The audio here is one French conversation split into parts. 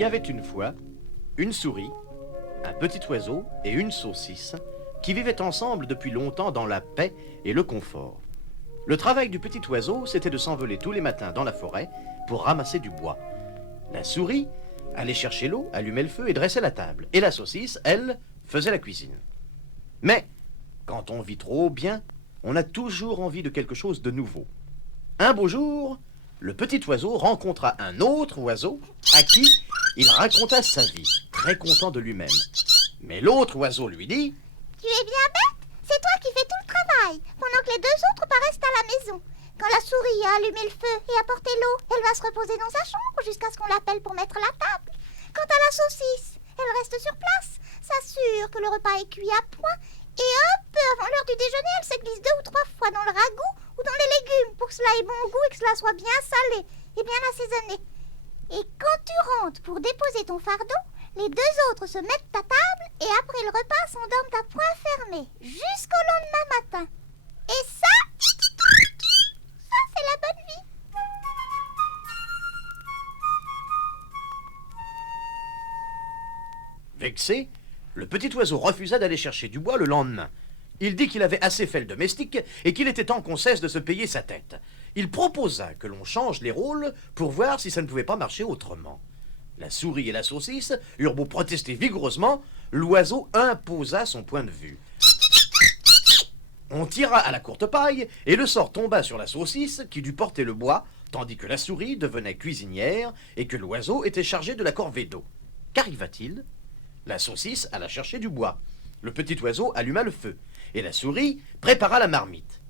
y avait une fois une souris, un petit oiseau et une saucisse qui vivaient ensemble depuis longtemps dans la paix et le confort. Le travail du petit oiseau, c'était de s'envoler tous les matins dans la forêt pour ramasser du bois. La souris allait chercher l'eau, allumait le feu et dressait la table. Et la saucisse, elle, faisait la cuisine. Mais quand on vit trop bien, on a toujours envie de quelque chose de nouveau. Un beau jour, le petit oiseau rencontra un autre oiseau à qui il raconta sa vie, très content de lui-même. Mais l'autre oiseau lui dit: Tu es bien bête, c'est toi qui fais tout le travail, pendant que les deux autres paraissent à la maison. Quand la souris a allumé le feu et apporté l'eau, elle va se reposer dans sa chambre jusqu'à ce qu'on l'appelle pour mettre la table. Quant à la saucisse, elle reste sur place, s'assure que le repas est cuit à point, et hop, avant l'heure du déjeuner, elle se glisse 2 ou 3 fois dans le ragoût ou dans les légumes pour que cela ait bon goût et que cela soit bien salé et bien assaisonné. Et quand tu rentres pour déposer ton fardeau, les deux autres se mettent à table et après le repas s'endorment à point fermé jusqu'au lendemain matin. Et ça, c'est la bonne vie. Vexé, le petit oiseau refusa d'aller chercher du bois le lendemain. Il dit qu'il avait assez fait le domestique et qu'il était temps qu'on cesse de se payer sa tête. Il proposa que l'on change les rôles pour voir si ça ne pouvait pas marcher autrement. La souris et la saucisse eurent beau protester vigoureusement, l'oiseau imposa son point de vue. On tira à la courte paille et le sort tomba sur la saucisse qui dut porter le bois, tandis que la souris devenait cuisinière et que l'oiseau était chargé de la corvée d'eau. Qu'arriva-t-il? La saucisse alla chercher du bois. Le petit oiseau alluma le feu et la souris prépara la marmite.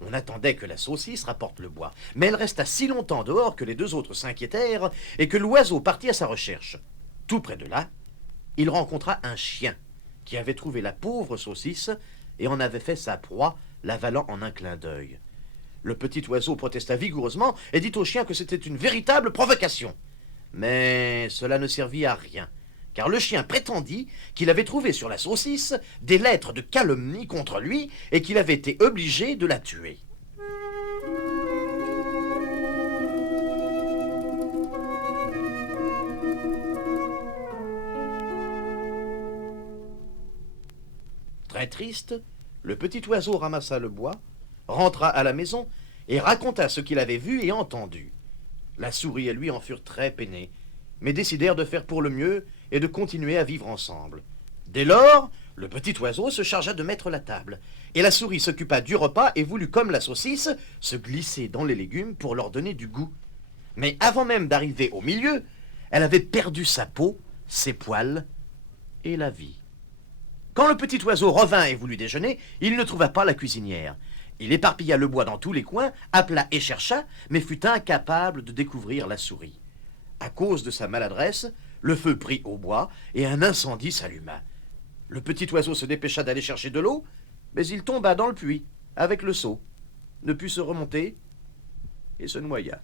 On attendait que la saucisse rapporte le bois, mais elle resta si longtemps dehors que les deux autres s'inquiétèrent et que l'oiseau partit à sa recherche. Tout près de là, il rencontra un chien qui avait trouvé la pauvre saucisse et en avait fait sa proie, l'avalant en un clin d'œil. Le petit oiseau protesta vigoureusement et dit au chien que c'était une véritable provocation. Mais cela ne servit à rien, car le chien prétendit qu'il avait trouvé sur la saucisse des lettres de calomnie contre lui et qu'il avait été obligé de la tuer. Très triste, le petit oiseau ramassa le bois, rentra à la maison et raconta ce qu'il avait vu et entendu. La souris et lui en furent très peinés, mais décidèrent de faire pour le mieux et de continuer à vivre ensemble. Dès lors, le petit oiseau se chargea de mettre la table, et la souris s'occupa du repas et voulut, comme la saucisse, se glisser dans les légumes pour leur donner du goût. Mais avant même d'arriver au milieu, elle avait perdu sa peau, ses poils et la vie. Quand le petit oiseau revint et voulut déjeuner, il ne trouva pas la cuisinière. Il éparpilla le bois dans tous les coins, appela et chercha, mais fut incapable de découvrir la souris. À cause de sa maladresse, le feu prit au bois et un incendie s'alluma. Le petit oiseau se dépêcha d'aller chercher de l'eau, mais il tomba dans le puits avec le seau, ne put se remonter et se noya.